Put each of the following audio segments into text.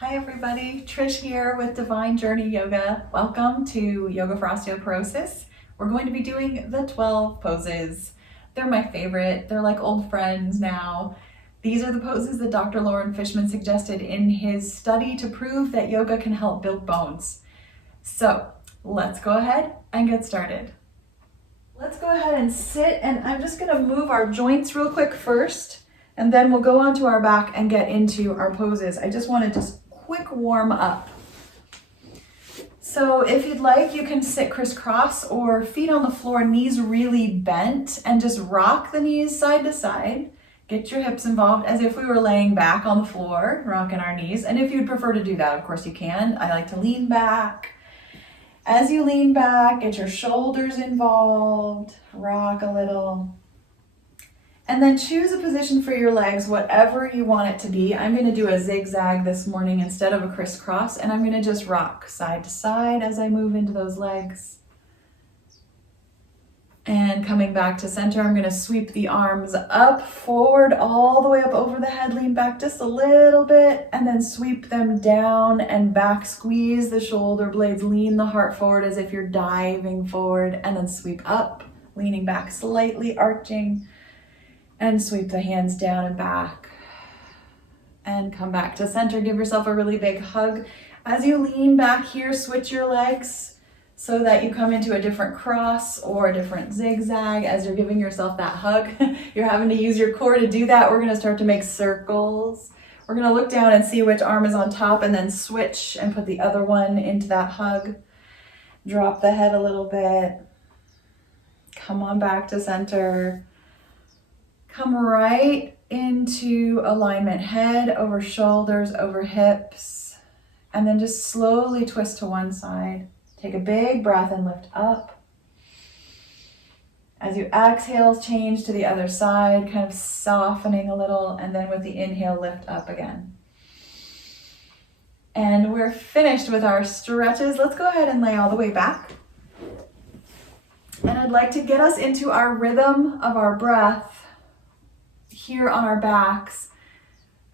Hi everybody, Trish here with Divine Journey Yoga. Welcome to Yoga for Osteoporosis. We're going to be doing the 12 poses. They're my favorite. They're like old friends now. These are the poses that Dr. Lauren Fishman suggested in his study to prove that yoga can help build bones. So let's go ahead and get started. Let's go ahead and sit, and I'm just going to move our joints real quick first, and then we'll go onto our back and get into our poses. I just want to quick warm up. So if you'd like, you can sit crisscross or feet on the floor, knees really bent, and just rock the knees side to side. Get your hips involved as if we were laying back on the floor, rocking our knees. And if you'd prefer to do that, of course you can. I like to lean back. As you lean back, get your shoulders involved, rock a little. And then choose a position for your legs, whatever you want it to be. I'm going to do a zigzag this morning instead of a crisscross, and I'm going to just rock side to side as I move into those legs. And coming back to center, I'm going to sweep the arms up, forward, all the way up over the head, lean back just a little bit, and then sweep them down and back. Squeeze the shoulder blades, lean the heart forward as if you're diving forward, and then sweep up, leaning back slightly, arching. And sweep the hands down and back. And come back to center. Give yourself a really big hug. As you lean back here, switch your legs so that you come into a different cross or a different zigzag as you're giving yourself that hug. You're having to use your core to do that. We're going to start to make circles. We're going to look down and see which arm is on top and then switch and put the other one into that hug. Drop the head a little bit. Come on back to center. Come right into alignment, head over shoulders, over hips, and then just slowly twist to one side. Take a big breath and lift up. As you exhale, change to the other side, kind of softening a little, and then with the inhale, lift up again. And we're finished with our stretches. Let's go ahead and lay all the way back. And I'd like to get us into our rhythm of our breath here on our backs.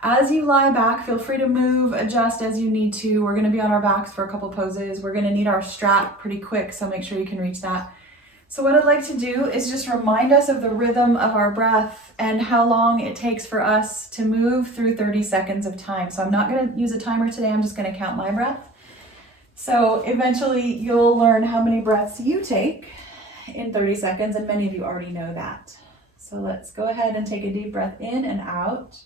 As you lie back, feel free to move, adjust as you need to. We're going to be on our backs for a couple poses. We're going to need our strap pretty quick, so make sure you can reach that. So what I'd like to do is just remind us of the rhythm of our breath and how long it takes for us to move through 30 seconds of time. So I'm not going to use a timer today. I'm just going to count my breath. So eventually you'll learn how many breaths you take in 30 seconds, and many of you already know that. So let's go ahead and take a deep breath in and out.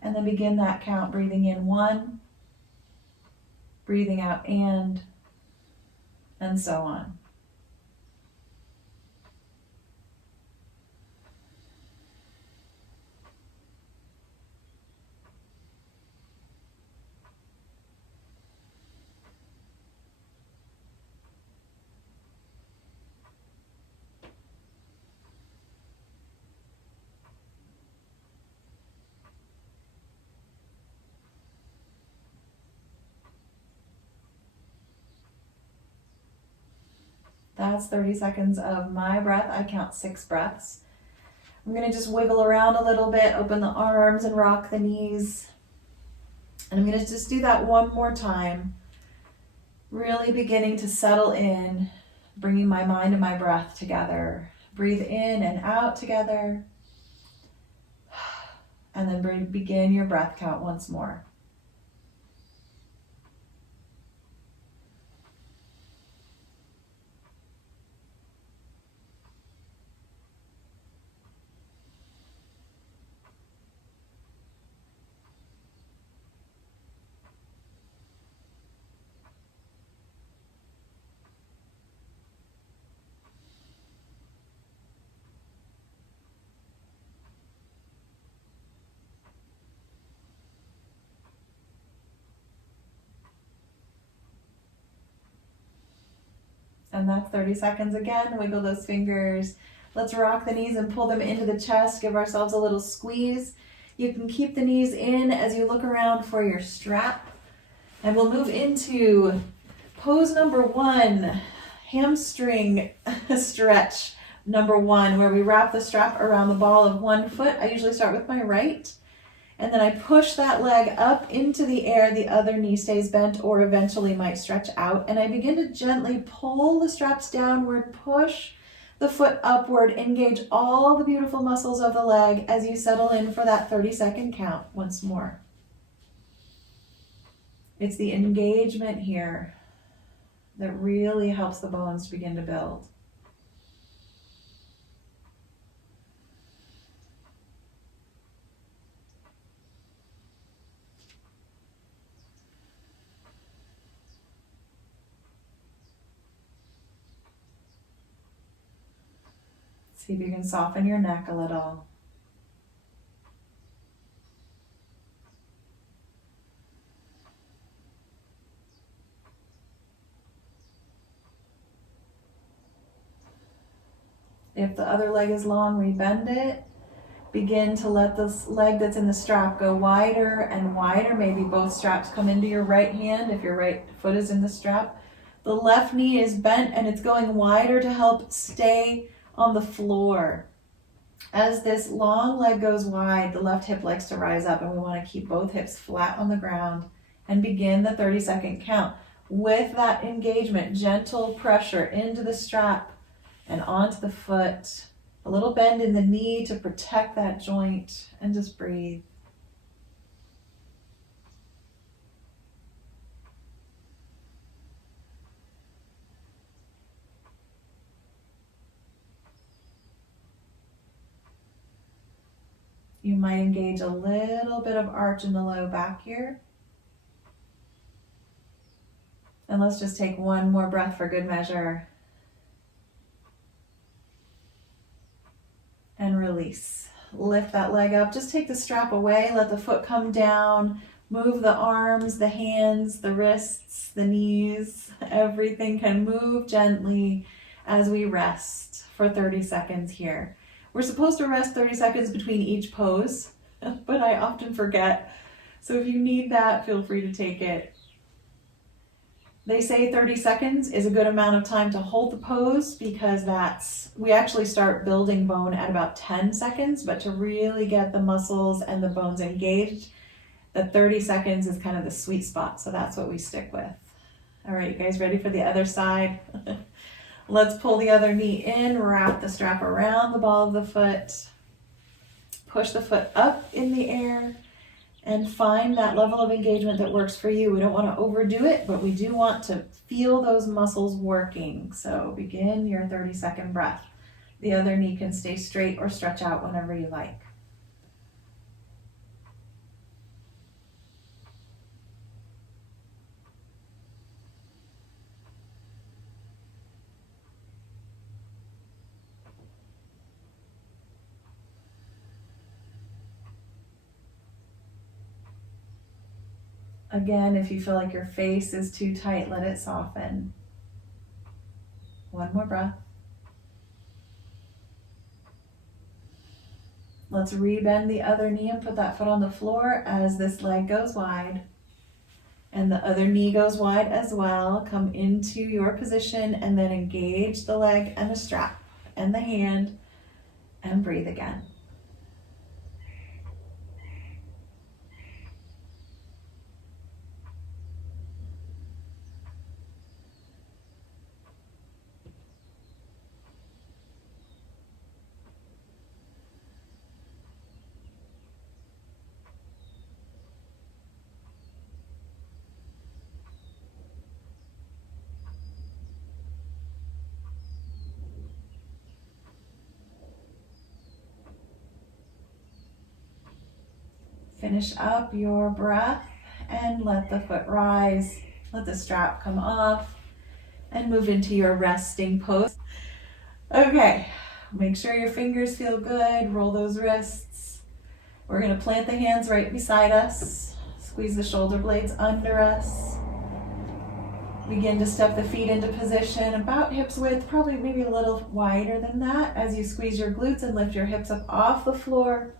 And then begin that count, breathing in 1, breathing out and so on. That's 30 seconds of my breath. I count 6 breaths. I'm going to just wiggle around a little bit, open the arms and rock the knees. And I'm going to just do that one more time. Really beginning to settle in, bringing my mind and my breath together. Breathe in and out together. And then begin your breath count once more. And that's 30 seconds again. Wiggle those fingers. Let's rock the knees and pull them into the chest. Give ourselves a little squeeze. You can keep the knees in as you look around for your strap. And we'll move into pose number 1, hamstring stretch number 1, where we wrap the strap around the ball of one foot. I usually start with my right. And then I push that leg up into the air, the other knee stays bent or eventually might stretch out. And I begin to gently pull the straps downward, push the foot upward, engage all the beautiful muscles of the leg as you settle in for that 30-second count once more. It's the engagement here that really helps the bones to begin to build. See if you can soften your neck a little. If the other leg is long, rebend it. Begin to let this leg that's in the strap go wider and wider. Maybe both straps come into your right hand if your right foot is in the strap. The left knee is bent and it's going wider to help stay on the floor. As this long leg goes wide, the left hip likes to rise up, and we want to keep both hips flat on the ground and begin the 30-second count. With that engagement, gentle pressure into the strap and onto the foot. A little bend in the knee to protect that joint, and just breathe. You might engage a little bit of arch in the low back here. And let's just take one more breath for good measure. And release. Lift that leg up. Just take the strap away. Let the foot come down. Move the arms, the hands, the wrists, the knees. Everything can move gently as we rest for 30 seconds here. We're supposed to rest 30 seconds between each pose, but I often forget. So if you need that, feel free to take it. They say 30 seconds is a good amount of time to hold the pose because we actually start building bone at about 10 seconds, but to really get the muscles and the bones engaged, the 30 seconds is kind of the sweet spot. So that's what we stick with. All right, you guys ready for the other side? Let's pull the other knee in, wrap the strap around the ball of the foot, push the foot up in the air, and find that level of engagement that works for you. We don't want to overdo it, but we do want to feel those muscles working. So begin your 30-second breath. The other knee can stay straight or stretch out whenever you like. Again, if you feel like your face is too tight, let it soften. One more breath. Let's rebend the other knee and put that foot on the floor as this leg goes wide. And the other knee goes wide as well. Come into your position and then engage the leg and the strap and the hand and breathe again. Finish up your breath and let the foot rise. Let the strap come off and move into your resting pose. Okay, make sure your fingers feel good. Roll those wrists. We're going to plant the hands right beside us. Squeeze the shoulder blades under us. Begin to step the feet into position about hips width, probably maybe a little wider than that as you squeeze your glutes and lift your hips up off the floor.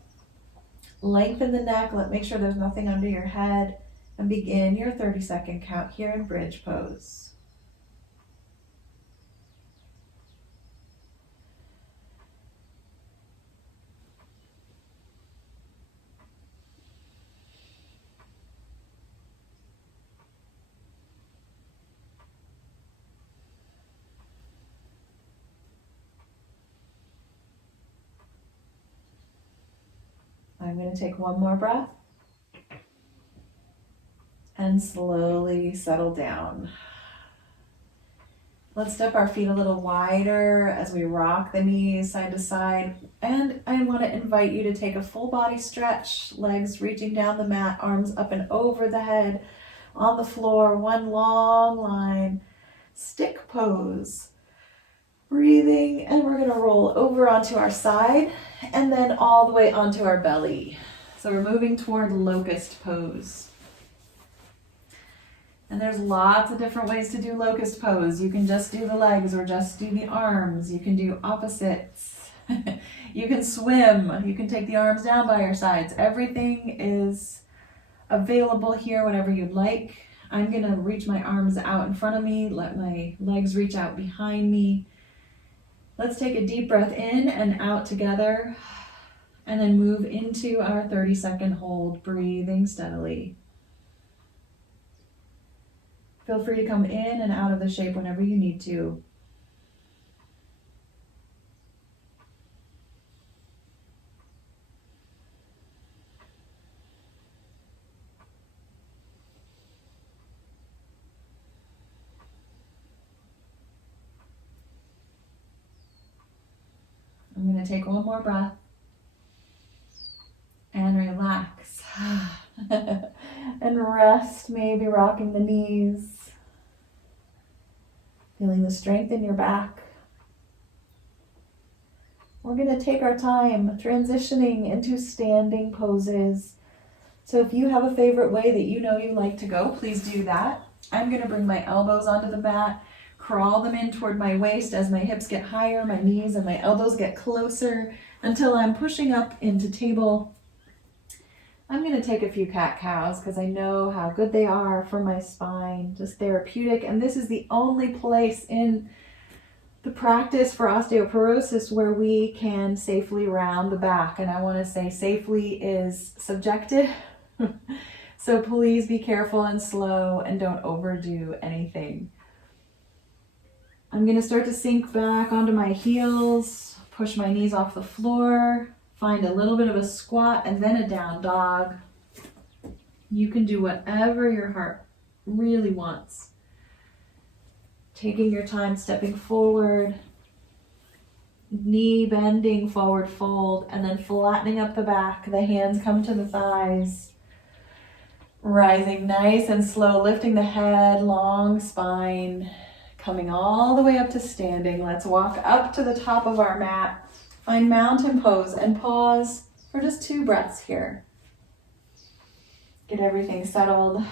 Lengthen the neck, make sure there's nothing under your head, and begin your 30-second count here in bridge pose. I'm going to take one more breath and slowly settle down. Let's step our feet a little wider as we rock the knees side to side. And I want to invite you to take a full body stretch, legs reaching down the mat, arms up and over the head, on the floor, one long line, stick pose. Breathing, and we're going to roll over onto our side and then all the way onto our belly. So we're moving toward locust pose. And there's lots of different ways to do locust pose. You can just do the legs or just do the arms. You can do opposites. You can swim. You can take the arms down by your sides. Everything is available here, whatever you'd like. I'm going to reach my arms out in front of me, let my legs reach out behind me. Let's take a deep breath in and out together, and then move into our 30-second hold, breathing steadily. Feel free to come in and out of the shape whenever you need to. I'm going to take one more breath and relax. And rest, maybe rocking the knees. Feeling the strength in your back. We're going to take our time transitioning into standing poses. So if you have a favorite way that you know you like to go, please do that. I'm going to bring my elbows onto the mat, crawl them in toward my waist as my hips get higher, my knees and my elbows get closer until I'm pushing up into table. I'm going to take a few cat-cows because I know how good they are for my spine, just therapeutic. And this is the only place in the practice for osteoporosis where we can safely round the back. And I want to say safely is subjective. So please be careful and slow and don't overdo anything. I'm going to start to sink back onto my heels, push my knees off the floor, find a little bit of a squat and then a down dog. You can do whatever your heart really wants. Taking your time, stepping forward, knee bending, forward fold, and then flattening up the back. The hands come to the thighs. Rising nice and slow, lifting the head, long spine. Coming all the way up to standing. Let's walk up to the top of our mat. Find mountain pose and pause for just 2 breaths here. Get everything settled.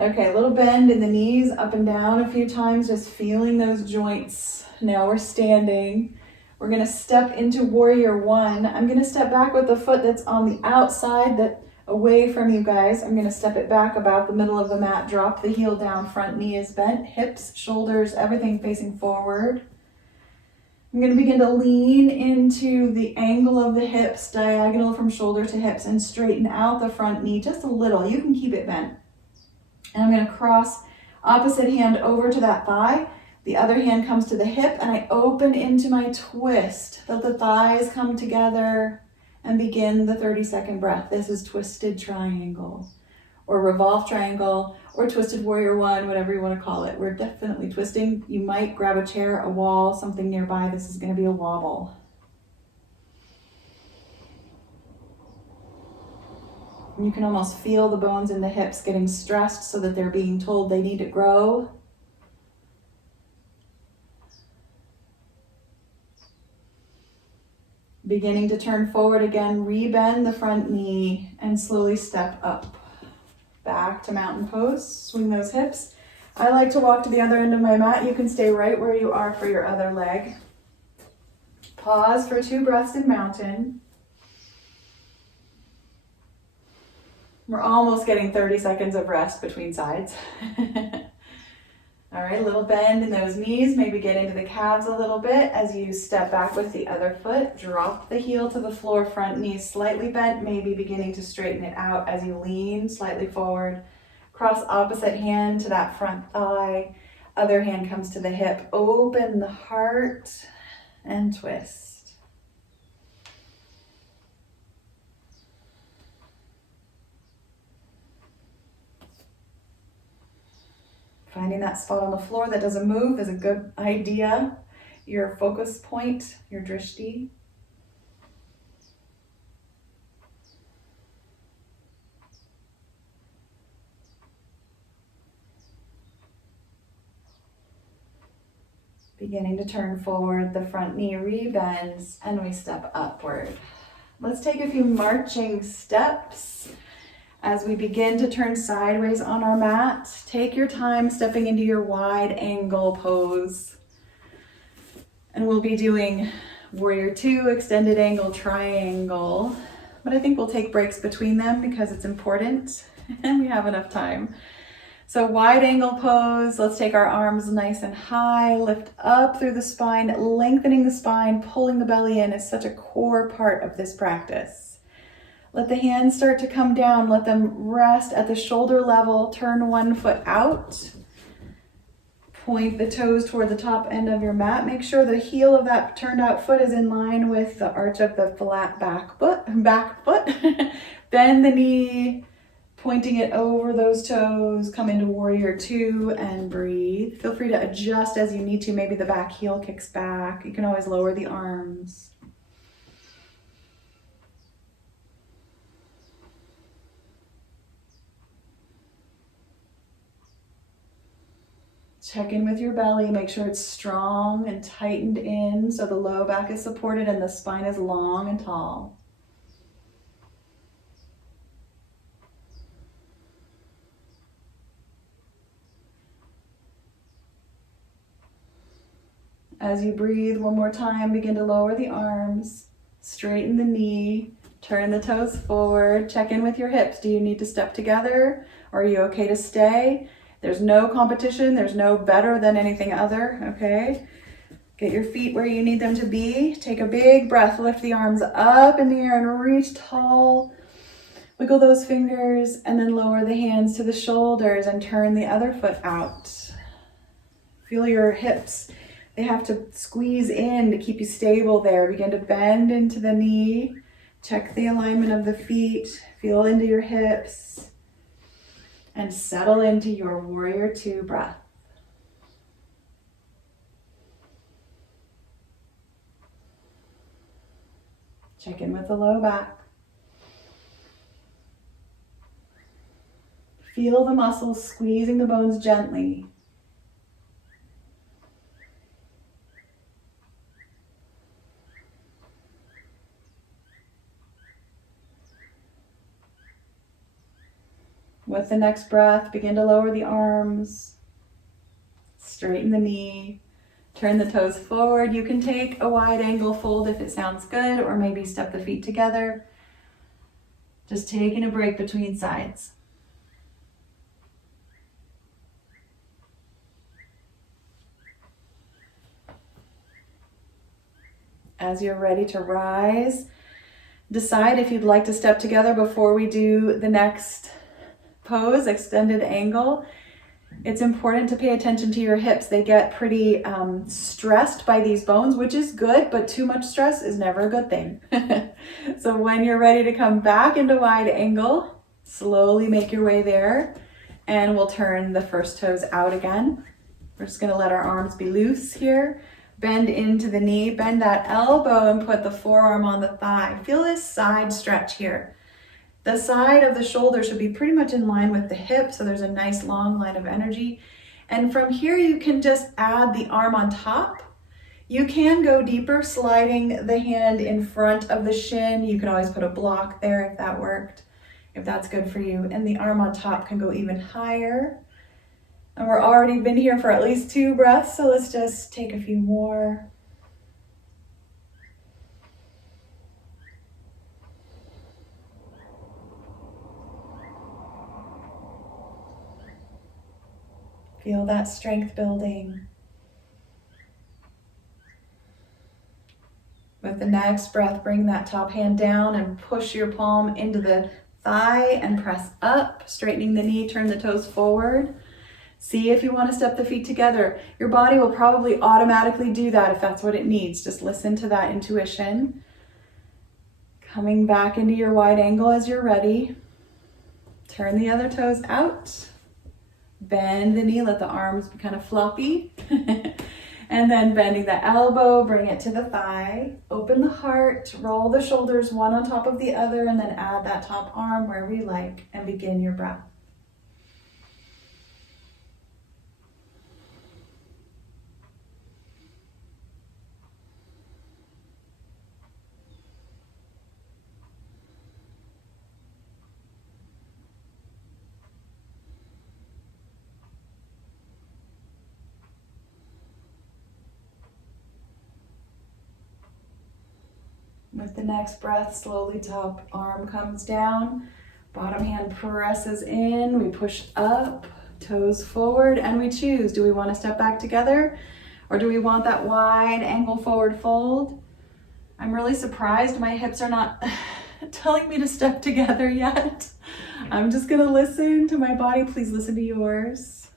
Okay, a little bend in the knees, up and down a few times, just feeling those joints. Now we're standing. We're going to step into warrior 1. I'm going to step back with the foot that's on the outside, away from you guys. I'm going to step it back about the middle of the mat, drop the heel down, front knee is bent, hips, shoulders, everything facing forward. I'm going to begin to lean into the angle of the hips, diagonal from shoulder to hips, and straighten out the front knee just a little. You can keep it bent. And I'm going to cross opposite hand over to that thigh. The other hand comes to the hip, and I open into my twist. Let the thighs come together. And begin the 30-second breath. This is twisted triangle or revolve triangle or twisted warrior 1, whatever you want to call it. We're definitely twisting. You might grab a chair, a wall, something nearby. This is going to be a wobble. You can almost feel the bones in the hips getting stressed so that they're being told they need to grow. Beginning to turn forward again, rebend the front knee and slowly step up. Back to mountain pose, swing those hips. I like to walk to the other end of my mat. You can stay right where you are for your other leg. Pause for 2 breaths in mountain. We're almost getting 30 seconds of rest between sides. All right, a little bend in those knees, maybe get into the calves a little bit as you step back with the other foot. Drop the heel to the floor, front knee slightly bent, maybe beginning to straighten it out as you lean slightly forward. Cross opposite hand to that front thigh. Other hand comes to the hip. Open the heart and twist. Finding that spot on the floor that doesn't move is a good idea. Your focus point, your drishti. Beginning to turn forward, the front knee rebends, and we step upward. Let's take a few marching steps as we begin to turn sideways on our mat. Take your time stepping into your wide angle pose. And we'll be doing warrior two, extended angle, triangle. But I think we'll take breaks between them because it's important and we have enough time. So wide angle pose, let's take our arms nice and high, lift up through the spine, lengthening the spine, pulling the belly in is such a core part of this practice. Let the hands start to come down, let them rest at the shoulder level, turn one foot out, point the toes toward the top end of your mat. Make sure the heel of that turned out foot is in line with the arch of the flat back foot. Bend the knee, pointing it over those toes, come into warrior two and breathe. Feel free to adjust as you need to. Maybe the back heel kicks back. You can always lower the arms. Check in with your belly. Make sure it's strong and tightened in so the low back is supported and the spine is long and tall. As you breathe one more time, begin to lower the arms, straighten the knee, turn the toes forward, check in with your hips. Do you need to step together or are you okay to stay? There's no competition, there's no better than anything other, okay? Get your feet where you need them to be. Take a big breath, lift the arms up in the air and reach tall. Wiggle those fingers and then lower the hands to the shoulders and turn the other foot out. Feel your hips. They have to squeeze in to keep you stable there. Begin to bend into the knee. Check the alignment of the feet. Feel into your hips. And settle into your warrior two breath. Check in with the low back. Feel the muscles squeezing the bones gently. With the next breath, begin to lower the arms, straighten the knee, turn the toes forward. You can take a wide angle fold if it sounds good, or maybe step the feet together. Just taking a break between sides. As you're ready to rise, decide if you'd like to step together before we do the next pose, extended angle. It's important to pay attention to your hips. They get pretty stressed by these bones, which is good, but too much stress is never a good thing. So when you're ready to come back into wide angle, slowly make your way there, and we'll turn the first toes out again. We're just going to let our arms be loose here. Bend into the knee, bend that elbow and put the forearm on the thigh. Feel this side stretch here. The side of the shoulder should be pretty much in line with the hip, so there's a nice long line of energy. And from here, you can just add the arm on top. You can go deeper, sliding the hand in front of the shin. You can always put a block there if that worked, if that's good for you. And the arm on top can go even higher. And we're already been here for at least 2 breaths, so let's just take a few more. Feel that strength building. With the next breath, bring that top hand down and push your palm into the thigh and press up, straightening the knee, turn the toes forward. See if you want to step the feet together. Your body will probably automatically do that if that's what it needs. Just listen to that intuition. Coming back into your wide angle as you're ready. Turn the other toes out. Bend the knee, let the arms be kind of floppy. And then bending the elbow, bring it to the thigh. Open the heart, roll the shoulders one on top of the other, and then add that top arm wherever you like, and begin your breath. With the next breath, slowly top arm comes down, bottom hand presses in, we push up, toes forward, and we choose. Do we want to step back together, or do we want that wide ankle forward fold? I'm really surprised my hips are not telling me to step together yet. I'm just gonna listen to my body. Please listen to yours.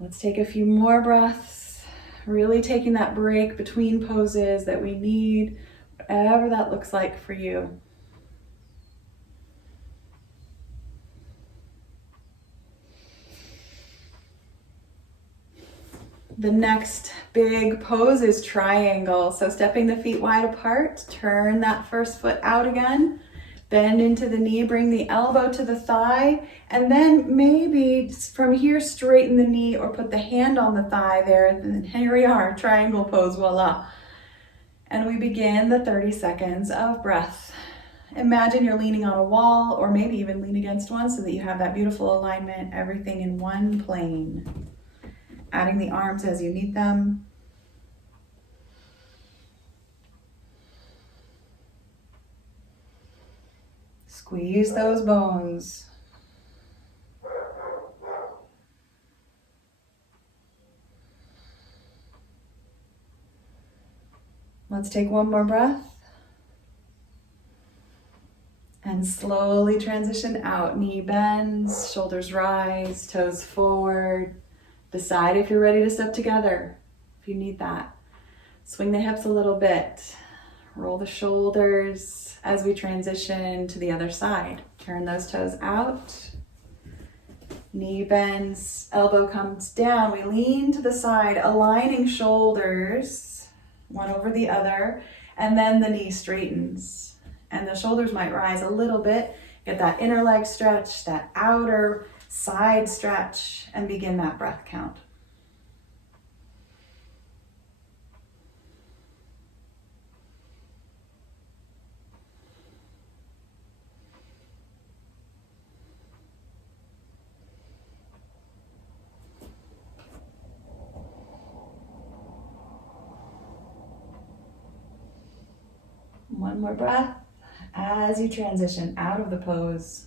Let's take a few more breaths. Really taking that break between poses that we need, whatever that looks like for you. The next big pose is triangle. So stepping the feet wide apart, turn that first foot out again, bend into the knee, bring the elbow to the thigh, and then maybe from here straighten the knee or put the hand on the thigh there, and then here we are, triangle pose, voila. And we begin the 30 seconds of breath. Imagine you're leaning on a wall, or maybe even lean against one so that you have that beautiful alignment, everything in one plane. Adding the arms as you need them. Squeeze those bones. Let's take one more breath. And slowly transition out. Knee bends, shoulders rise, toes forward. Decide if you're ready to step together, if you need that. Swing the hips a little bit. Roll the shoulders as we transition to the other side. Turn those toes out. Knee bends, elbow comes down. We lean to the side, aligning shoulders, one over the other, and then the knee straightens. And the shoulders might rise a little bit. Get that inner leg stretch, that outer side stretch, and begin that breath count. One more breath as you transition out of the pose.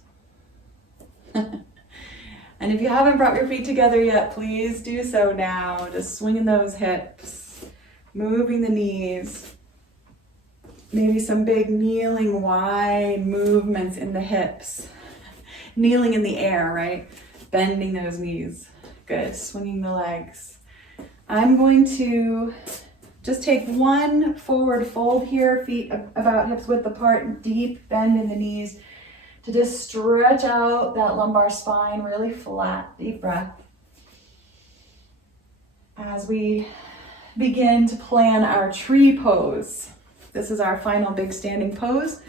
And if you haven't brought your feet together yet, please do so now. Just swinging those hips, moving the knees. Maybe some big kneeling wide movements in the hips. Kneeling in the air, right? Bending those knees. Good, swinging the legs. I'm going to just take one forward fold here, feet about hips width apart, deep bend in the knees to just stretch out that lumbar spine, really flat, deep breath. As we begin to plan our tree pose. This is our final big standing pose.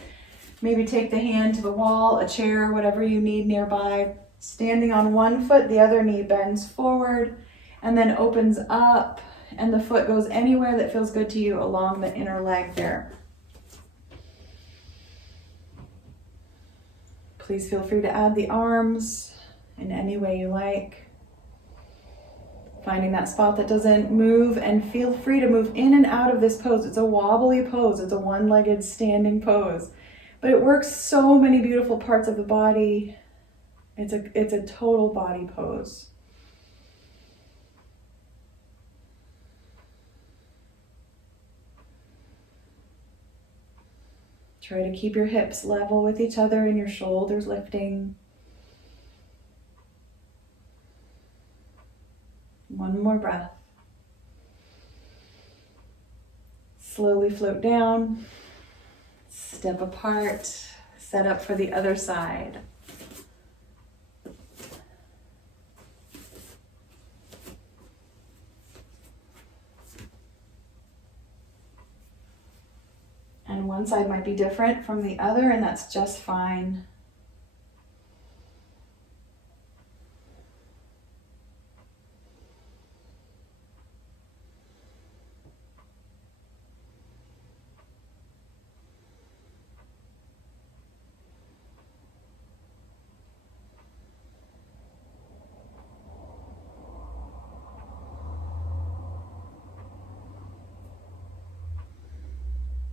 Maybe take the hand to the wall, a chair, whatever you need nearby. Standing on one foot, the other knee bends forward and then opens up, and the foot goes anywhere that feels good to you along the inner leg there. Please feel free to add the arms in any way you like. Finding that spot that doesn't move, and feel free to move in and out of this pose. It's a wobbly pose. It's a one-legged standing pose, but it works so many beautiful parts of the body. It's a total body pose. Try to keep your hips level with each other and your shoulders lifting. One more breath. Slowly float down, step apart, set up for the other side. one side might be different from the other, and that's just fine.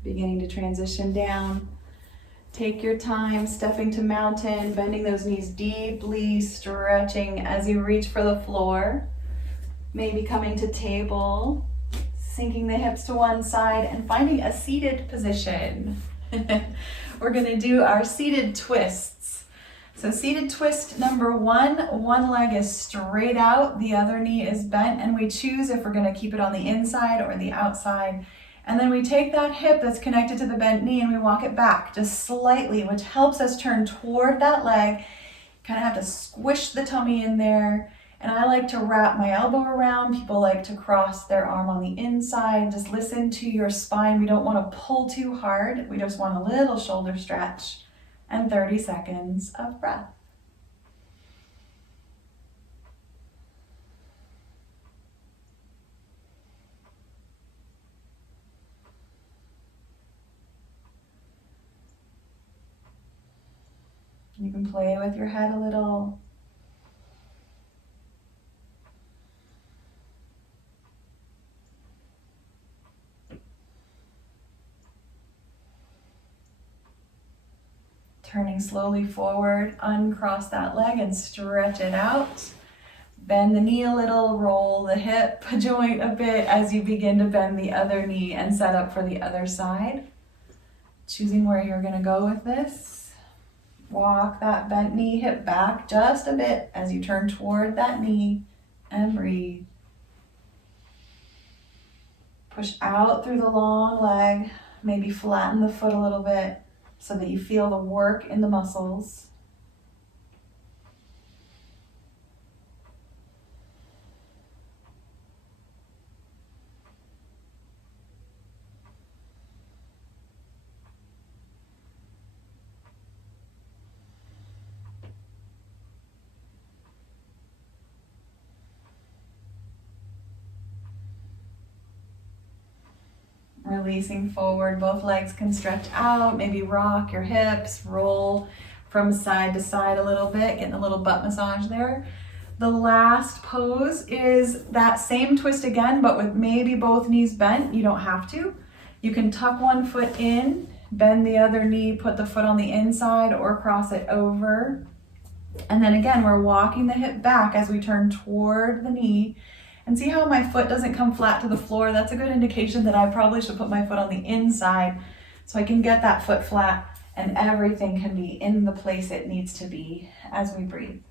Beginning to transition down. Take your time stepping to mountain, bending those knees deeply, stretching as you reach for the floor. Maybe coming to table, sinking the hips to one side and finding a seated position. We're going to do our seated twists. So seated twist number one leg is straight out, the other knee is bent, and we choose if we're going to keep it on the inside or the outside. And then we take that hip that's connected to the bent knee and we walk it back just slightly, which helps us turn toward that leg. Kind of have to squish the tummy in there. And I like to wrap my elbow around. People like to cross their arm on the inside. Just listen to your spine. We don't want to pull too hard. We just want a little shoulder stretch and 30 seconds of breath. You can play with your head a little. Turning slowly forward, uncross that leg and stretch it out. Bend the knee a little, roll the hip joint a bit as you begin to bend the other knee and set up for the other side. Choosing where you're going to go with this. Walk that bent knee, hip back just a bit as you turn toward that knee and breathe. Push out through the long leg, maybe flatten the foot a little bit so that you feel the work in the muscles. Releasing forward, both legs can stretch out, maybe rock your hips, roll from side to side a little bit, getting a little butt massage there. The last pose is that same twist again, but with maybe both knees bent. You don't have to. You can tuck one foot in, bend the other knee, put the foot on the inside or cross it over. And then again, we're walking the hip back as we turn toward the knee. And see how my foot doesn't come flat to the floor? That's a good indication that I probably should put my foot on the inside so I can get that foot flat and everything can be in the place it needs to be as we breathe.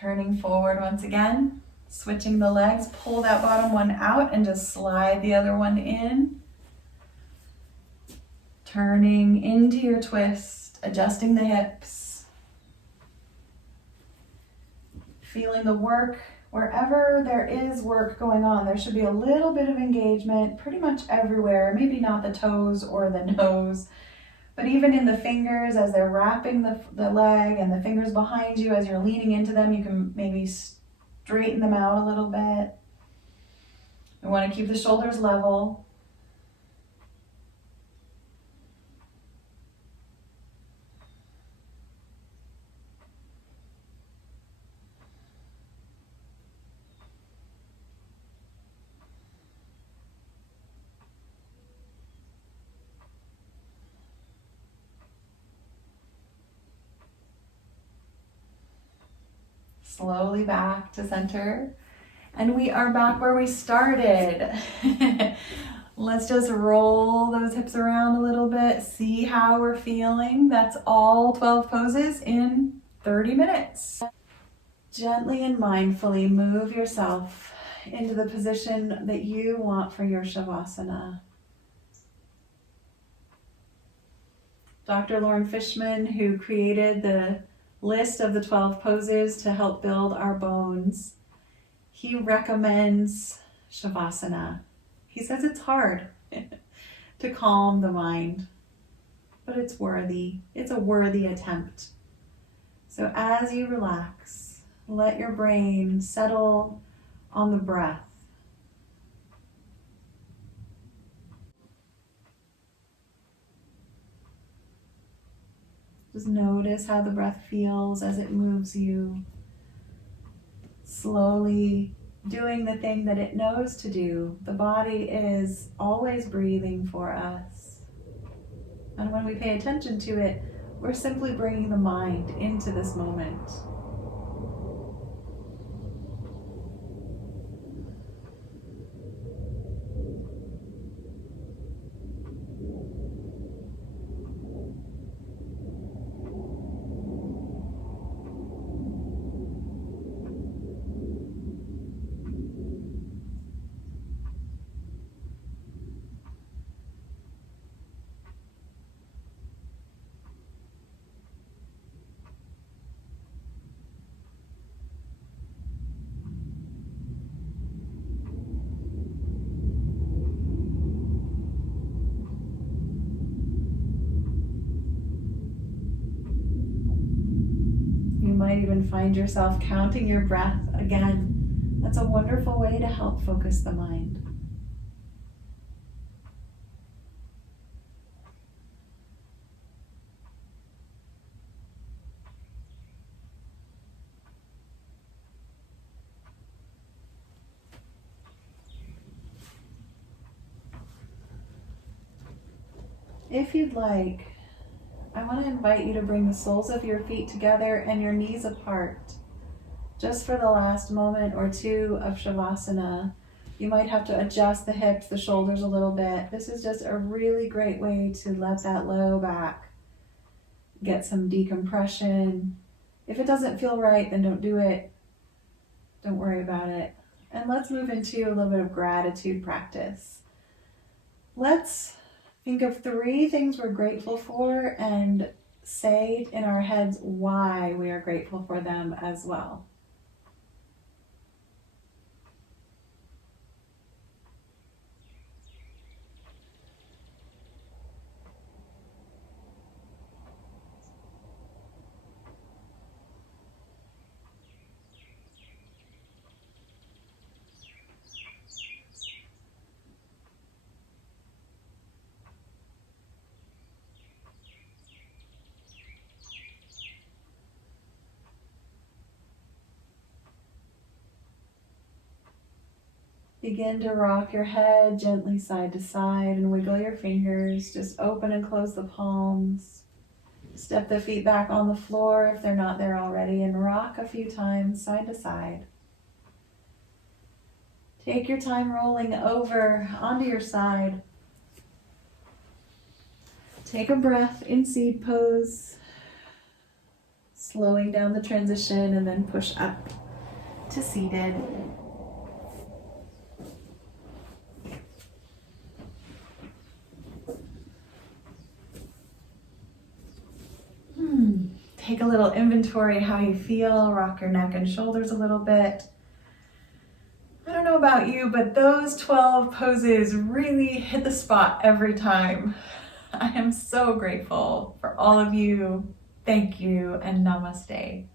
Turning forward once again, switching the legs, pull that bottom one out and just slide the other one in. Turning into your twist, adjusting the hips. Feeling the work wherever there is work going on. There should be a little bit of engagement pretty much everywhere, maybe not the toes or the nose. But even in the fingers, as they're wrapping the leg and the fingers behind you, as you're leaning into them, you can maybe straighten them out a little bit. We want to keep the shoulders level. Slowly back to center. And we are back where we started. Let's just roll those hips around a little bit, see how we're feeling. That's all 12 poses in 30 minutes. Gently and mindfully move yourself into the position that you want for your Shavasana. Dr. Lauren Fishman, who created the list of the 12 poses to help build our bones, he recommends Shavasana. He says it's hard to calm the mind, but it's worthy. It's a worthy attempt. So as you relax, let your brain settle on the breath. Just notice how the breath feels as it moves you. Slowly doing the thing that it knows to do. The body is always breathing for us. And when we pay attention to it, we're simply bringing the mind into this moment. You might even find yourself counting your breath again. That's a wonderful way to help focus the mind. If you'd like, I want to invite you to bring the soles of your feet together and your knees apart. Just for the last moment or two of Shavasana, you might have to adjust the hips, the shoulders a little bit. This is just a really great way to let that low back get some decompression. If it doesn't feel right, then don't do it. Don't worry about it. And let's move into a little bit of gratitude practice. Let's think of 3 things we're grateful for and say in our heads why we are grateful for them as well. Begin to rock your head gently side to side and wiggle your fingers. Just open and close the palms. Step the feet back on the floor if they're not there already and rock a few times side to side. Take your time rolling over onto your side. Take a breath in seed pose, slowing down the transition, and then push up to seated. Take a little inventory how you feel, rock your neck and shoulders a little bit. I don't know about you, but those 12 poses really hit the spot every time. I am so grateful for all of you. Thank you and namaste.